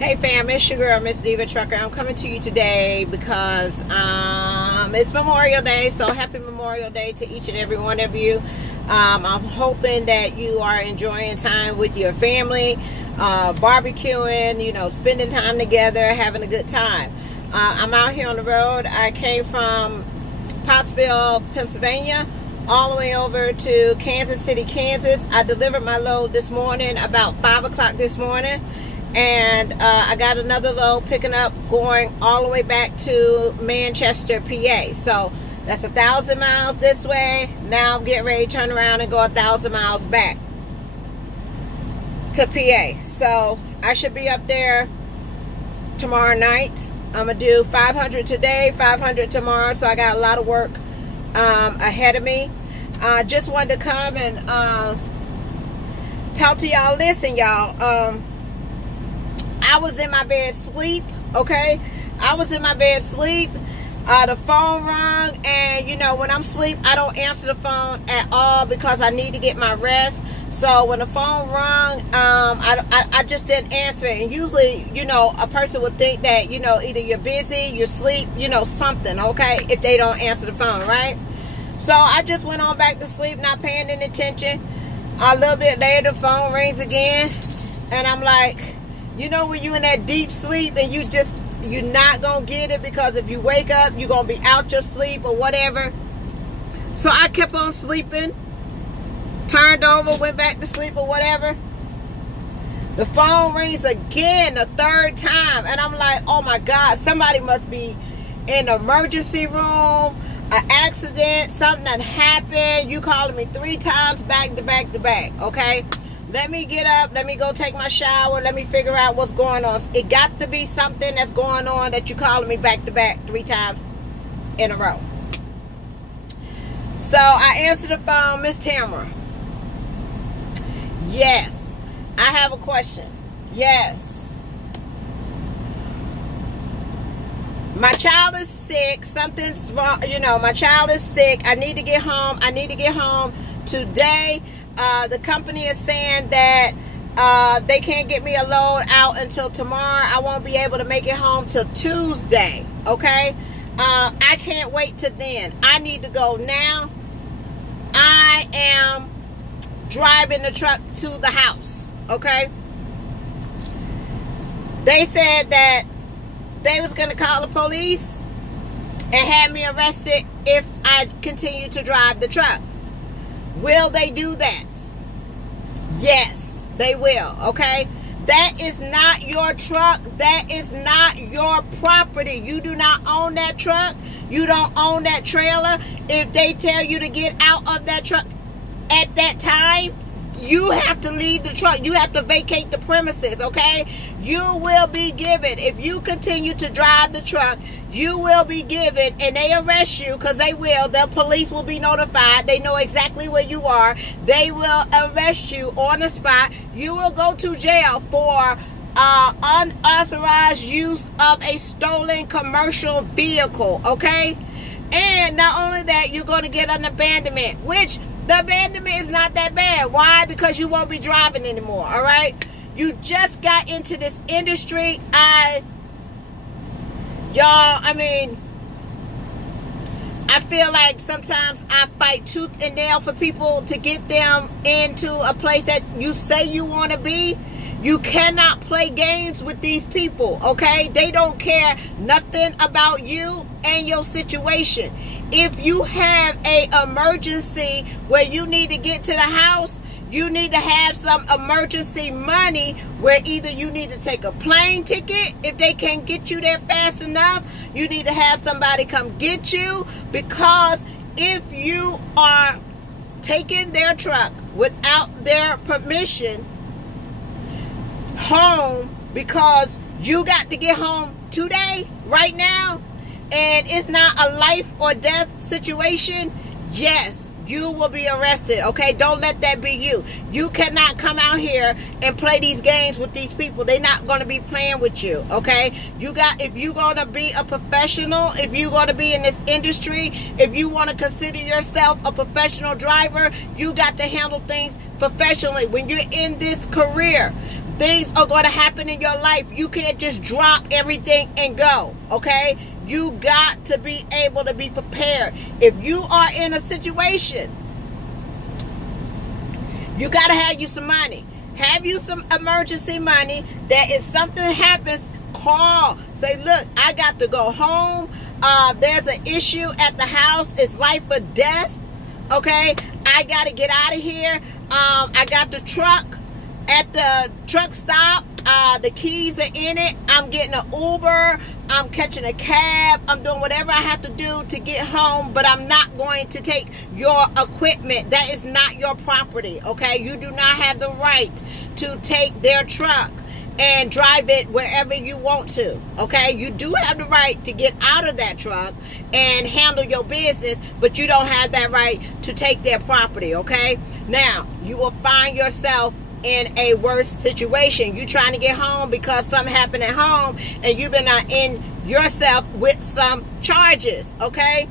Hey fam, it's your girl, Miss Diva Trucker. I'm coming to you today because it's Memorial Day, so happy Memorial Day to each and every one of you. I'm hoping that you are enjoying time with your family, barbecuing, you know, spending time together, having a good time. I'm out here on the road. I came from Pottsville, Pennsylvania, all the way over to Kansas City, Kansas. I delivered my load this morning about 5 o'clock this morning. And I got another load picking up going all the way back to Manchester, PA. So that's 1,000 miles this way. Now I'm getting ready to turn around and go 1,000 miles back to PA. So I should be up there tomorrow night. I'm going to do 500 today, 500 tomorrow. So I got a lot of work ahead of me. Just wanted to come and talk to y'all. Listen, y'all. I was in my bed sleep, okay? I was in my bed sleep. The phone rang, and you know, when I'm asleep, I don't answer the phone at all because I need to get my rest. So when the phone rang, I just didn't answer it. And usually, you know, a person would think that, you know, either you're busy, you're asleep, you know, something, okay, if they don't answer the phone, right? So I just went on back to sleep, not paying any attention. A little bit later, the phone rings again, and I'm like, you know, when you're in that deep sleep and you're not going to get it because if you wake up, you're going to be out your sleep or whatever. So I kept on sleeping, turned over, went back to sleep or whatever. The phone rings again the third time. And I'm like, oh my God, somebody must be in the emergency room, an accident, something that happened. You calling me 3 times back to back to back, okay? Let me get up. Let me go take my shower. Let me figure out what's going on. It got to be something that's going on that you calling me back to back 3 times in a row. So I answered the phone. Miss Tamara. Yes. I have a question. Yes. My child is sick. Something's wrong. You know, my child is sick. I need to get home. I need to get home today. The company is saying that they can't get me a load out until tomorrow. I won't be able to make it home till Tuesday, okay? I can't wait till then. I need to go now. I am driving the truck to the house, okay? They said that they was going to call the police and have me arrested if I continue to drive the truck. Will they do that? Yes, they will, okay? That is not your truck. That is not your property. You do not own that truck. You don't own that trailer. If they tell you to get out of that truck at that time, you have to leave the truck. You have to vacate the premises, okay? You will be given, if you continue to drive the truck, you will be given, and they arrest you, because they will. The police will be notified. They know exactly where you are. They will arrest you on the spot. You will go to jail for unauthorized use of a stolen commercial vehicle, okay? And not only that, you're going to get an abandonment, which the abandonment is not that bad. Why? Because you won't be driving anymore, all right? You just got into this industry. Y'all, I mean, I feel like sometimes I fight tooth and nail for people to get them into a place that you say you want to be. You cannot play games with these people, okay? They don't care nothing about you and your situation. If you have an emergency where you need to get to the house, you need to have some emergency money where either you need to take a plane ticket if they can't get you there fast enough. You need to have somebody come get you, because if you are taking their truck without their permission home because you got to get home today, right now, and it's not a life or death situation, yes, you will be arrested, okay? Don't let that be you. You cannot come out here and play these games with these people. They're not going to be playing with you, okay? If you're going to be a professional, if you're going to be in this industry, if you want to consider yourself a professional driver, you got to handle things professionally when you're in this career. Things are going to happen in your life. You can't just drop everything and go, okay? You got to be able to be prepared. If you are in a situation, you got to have you some money. Have you some emergency money that if something happens, call. Say, look, I got to go home. There's an issue at the house. It's life or death. Okay? I got to get out of here. I got the truck at the truck stop. The keys are in it. I'm getting an Uber. I'm catching a cab. I'm doing whatever I have to do to get home, but I'm not going to take your equipment. That is not your property, okay? You do not have the right to take their truck and drive it wherever you want to, okay? You do have the right to get out of that truck and handle your business, but you don't have that right to take their property, okay? Now, you will find yourself in a worse situation. You trying to get home because something happened at home and you've been in yourself with some charges, okay?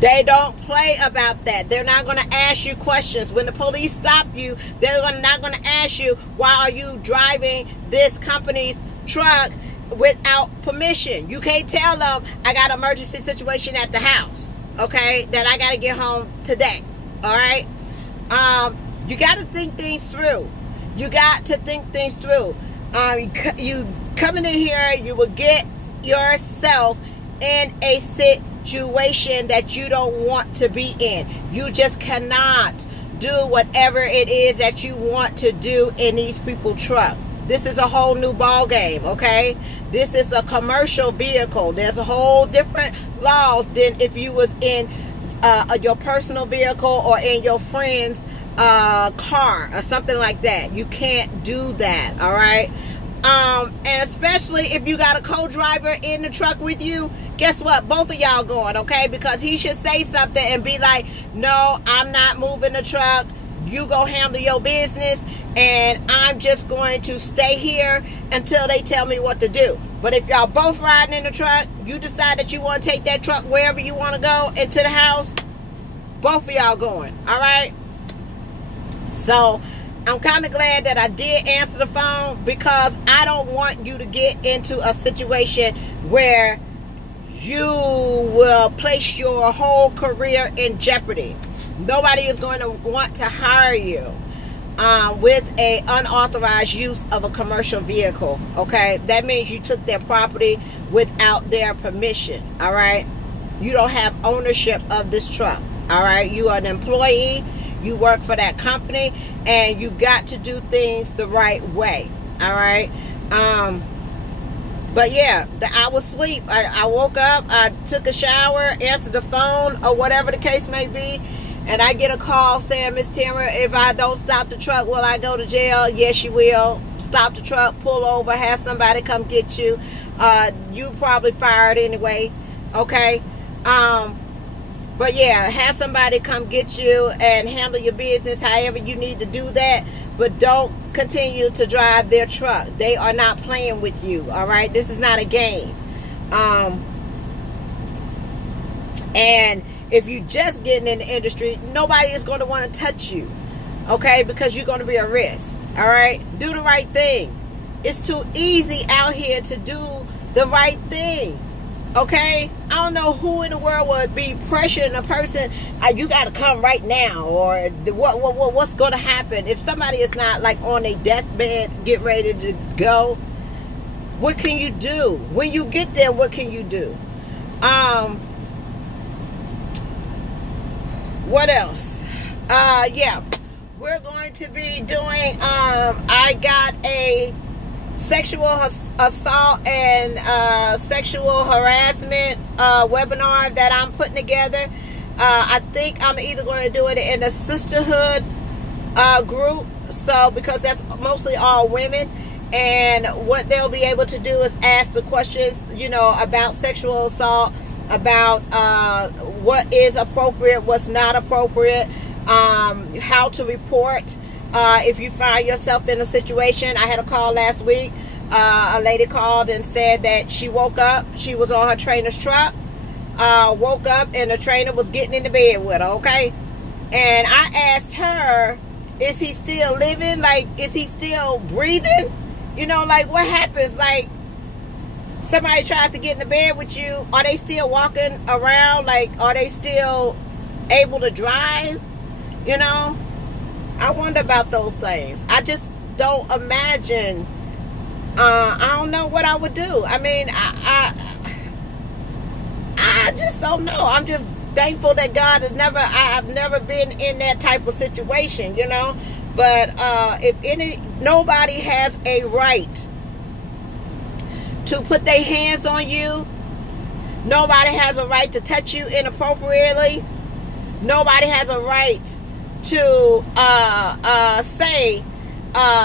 They don't play about that. They're not going to ask you questions. When the police stop you, they're not going to ask you, why are you driving this company's truck without permission? You can't tell them, I got an emergency situation at the house, okay, that I got to get home today, all right? You got to think things through. You got to think things through. You coming in here, you will get yourself in a situation that you don't want to be in. You just cannot do whatever it is that you want to do in these people's truck. This is a whole new ball game, okay? This is a commercial vehicle. There's a whole different laws than if you was in your personal vehicle or in your friend's car or something like that. You can't do that, all right? And especially if you got a co-driver in the truck with you, guess what? Both of y'all going, okay? Because he should say something and be like, no, I'm not moving the truck. You go handle your business, and I'm just going to stay here until they tell me what to do. But if y'all both riding in the truck, you decide that you want to take that truck wherever you want to go into the house, both of y'all going, all right? So I'm kind of glad that I did answer the phone, because I don't want you to get into a situation where you will place your whole career in jeopardy. Nobody is going to want to hire you with a unauthorized use of a commercial vehicle, okay? That means you took their property without their permission, all right? You don't have ownership of this truck, all right? You are an employee. You work for that company, and you got to do things the right way, all right? But yeah, I was asleep. I woke up, I took a shower, answered the phone, or whatever the case may be, and I get a call saying, Miss Tamara, if I don't stop the truck, will I go to jail? Yes, you will. Stop the truck, pull over, have somebody come get you. You probably fired anyway, okay? But yeah, have somebody come get you and handle your business however you need to do that. But don't continue to drive their truck. They are not playing with you, all right? This is not a game. And if you just getting in the industry, nobody is going to want to touch you, okay? Because you're going to be a risk, all right? Do the right thing. It's too easy out here to do the right thing. Okay, I don't know who in the world would be pressuring a person. You got to come right now, or what's going to happen if somebody is not like on a deathbed, get ready to go. What can you do when you get there? What can you do? What else? Yeah, we're going to be doing. I got a sexual assault and sexual harassment webinar that I'm putting together. I think I'm either going to do it in a sisterhood group, so because that's mostly all women, and what they'll be able to do is ask the questions, you know, about sexual assault, about what is appropriate, what's not appropriate, how to report. If you find yourself in a situation, I had a call last week. A lady called and said that she woke up. She was on her trainer's truck. Woke up and the trainer was getting into bed with her, okay? And I asked her Is he still living? Like, is he still breathing? You know, like, what happens? Like, somebody tries to get in the bed with you. Are they still walking around? Like, are they still able to drive? You know, I wonder about those things. I just don't imagine. I don't know what I would do. I mean, I just don't know. I'm just thankful that God has I've never been in that type of situation, you know. But nobody has a right to put their hands on you. Nobody has a right to touch you inappropriately. Nobody has a right to say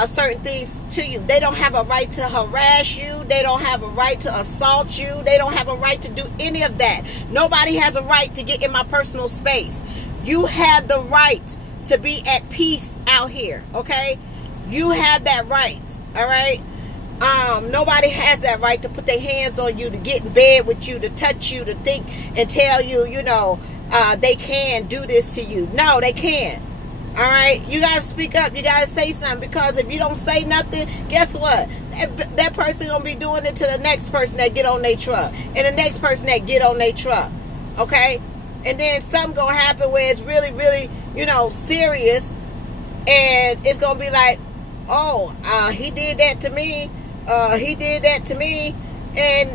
certain things to you. They don't have a right to harass you. They don't have a right to assault you. They don't have a right to do any of that. Nobody has a right to get in my personal space. You have the right to be at peace out here, okay? You have that right, all right? Nobody has that right to put their hands on you, to get in bed with you, to touch you, to think and tell you, you know, they can do this to you. No, they can't. All right, you got to speak up. You got to say something, because if you don't say nothing, guess what? That person going to be doing it to the next person that get on their truck, and the next person that get on their truck, okay? And then something going to happen where it's really, really, you know, serious, and it's going to be like, oh, he did that to me, he did that to me, and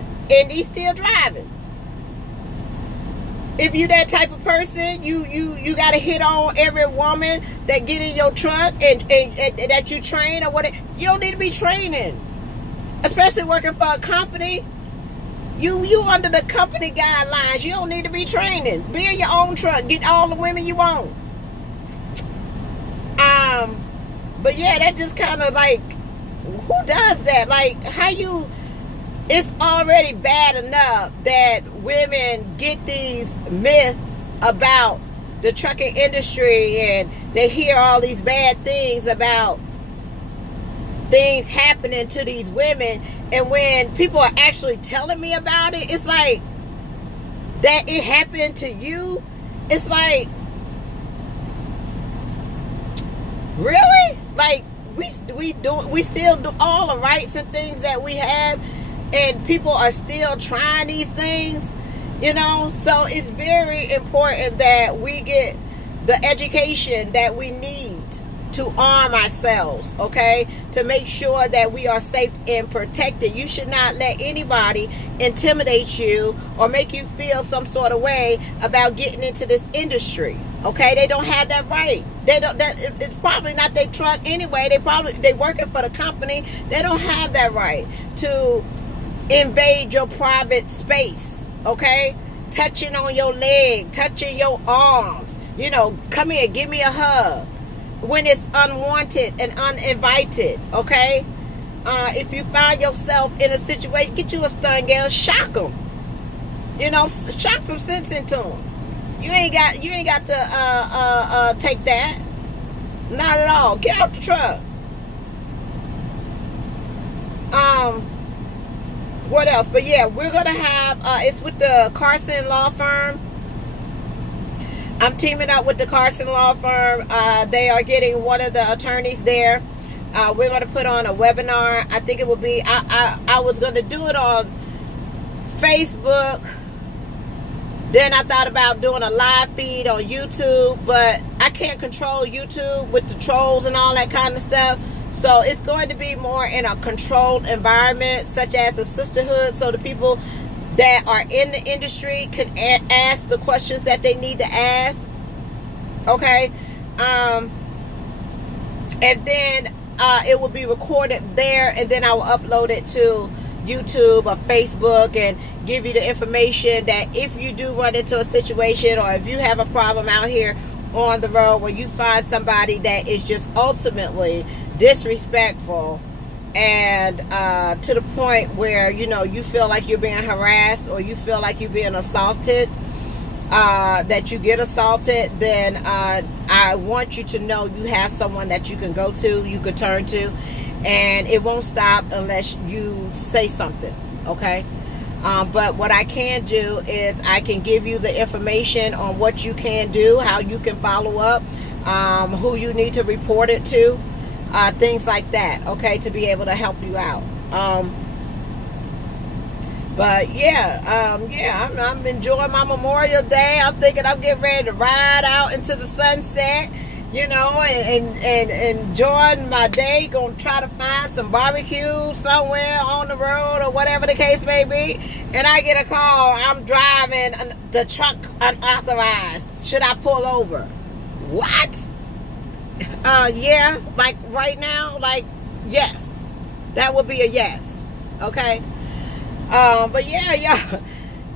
he's still driving. If you that type of person, you got to hit on every woman that get in your truck and that you train or whatever. You don't need to be training, especially working for a company. You under the company guidelines. You don't need to be training. Be in your own truck. Get all the women you want. But yeah, that just kind of like, who does that? Like, how you... It's already bad enough that women get these myths about the trucking industry, and they hear all these bad things about things happening to these women. And when people are actually telling me about it, it's like, that it happened to you. It's like, really? Like, we still do all the rights and things that we have, and people are still trying these things, you know? So it's very important that we get the education that we need to arm ourselves, okay? To make sure that we are safe and protected. You should not let anybody intimidate you or make you feel some sort of way about getting into this industry, okay? They don't have that right. They don't. It's probably not their truck anyway. They working for the company. They don't have that right to invade your private space, okay? Touching on your leg, touching your arms, you know, come here, give me a hug, when it's unwanted and uninvited, okay? If you find yourself in a situation, get you a stun gun, shock them, you know, shock some sense into them. You ain't got to take that, not at all. Get off the truck. What else? But yeah, we're gonna have it's with the Carson Law Firm. I'm teaming up with the Carson Law Firm. They are getting one of the attorneys there. We're gonna put on a webinar. I think it will be. I was gonna do it on Facebook. Then I thought about doing a live feed on YouTube, but I can't control YouTube with the trolls and all that kind of stuff. So it's going to be more in a controlled environment, such as a sisterhood, so the people that are in the industry can ask the questions that they need to ask. Okay? And then it will be recorded there, and then I will upload it to YouTube or Facebook and give you the information that if you do run into a situation, or if you have a problem out here on the road where you find somebody that is just ultimately disrespectful and to the point where, you know, you feel like you're being harassed, or you feel like you're being assaulted, that you get assaulted, then I want you to know you have someone that you can go to, you can turn to, and it won't stop unless you say something, okay? But what I can do is I can give you the information on what you can do, how you can follow up who you need to report it to, things like that, okay, to be able to help you out. But yeah, I'm enjoying my Memorial Day. I'm thinking I'm getting ready to ride out into the sunset, you know, and enjoying my day. Gonna try to find some barbecue somewhere on the road or whatever the case may be. And I get a call, I'm driving the truck unauthorized. Should I pull over? What? Yeah, like right now, like, yes. That would be a yes. Okay? But yeah,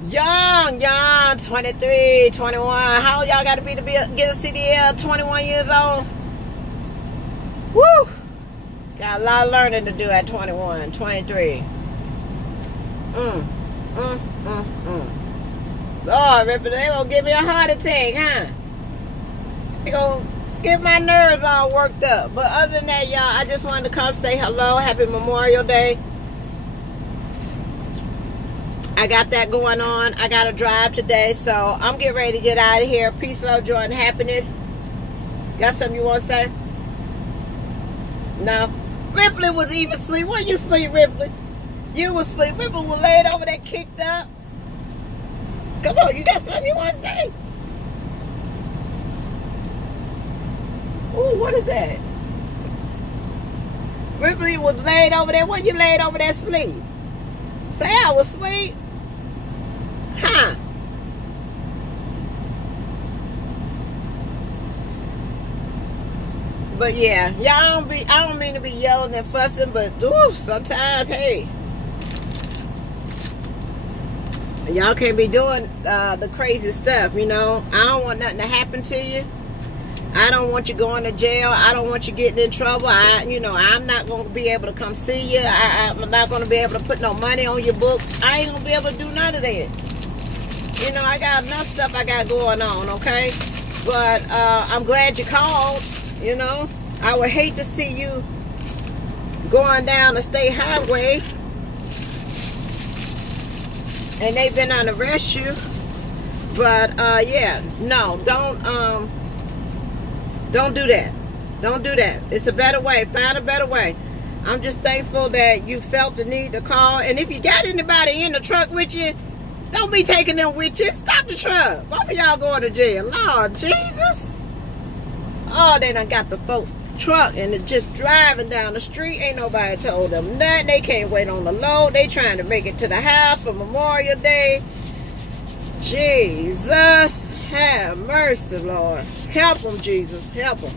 young, 23, 21. How old y'all got to be get a CDL? 21 years old? Woo! Got a lot of learning to do at 21, 23. Lord, Ripper, they gonna give me a heart attack, huh? They gonna get my nerves all worked up. But other than that, y'all, I just wanted to come say hello. Happy Memorial Day. I got that going on. I got to drive today, so I'm getting ready to get out of here. Peace, love, joy, and happiness. Got something you want to say? No? Ripley was even asleep. When you sleep, Ripley? You was asleep. Ripley was laid over there, kicked up. Come on, you got something you want to say? Ooh, what is that? Ripley was laid over there. When you laid over there asleep? Say I was asleep. Huh? But yeah, y'all I don't mean to be yelling and fussing, but ooh, sometimes, hey, y'all can't be doing the crazy stuff, you know. I don't want nothing to happen to you. I don't want you going to jail. I don't want you getting in trouble. I'm not going to be able to come see you. I'm not going to be able to put no money on your books. I ain't going to be able to do none of that. You know, I got enough stuff I got going on, okay? But I'm glad you called, you know. I would hate to see you going down the state highway and they've been on arrest you. But, yeah, no, don't do that. Don't do that. It's a better way. Find a better way. I'm just thankful that you felt the need to call. And if you got anybody in the truck with you, don't be taking them with you. Stop the truck. Both of y'all going to jail. Lord Jesus. Oh, they done got the folks truck and they're just driving down the street. Ain't nobody told them nothing. They can't wait on the load. They trying to make it to the house for Memorial Day. Jesus. Have mercy, Lord. Help them, Jesus. Help them.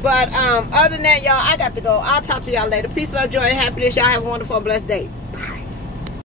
But other than that, y'all, I got to go. I'll talk to y'all later. Peace, love, joy, and happiness. Y'all have a wonderful, blessed day. Bye.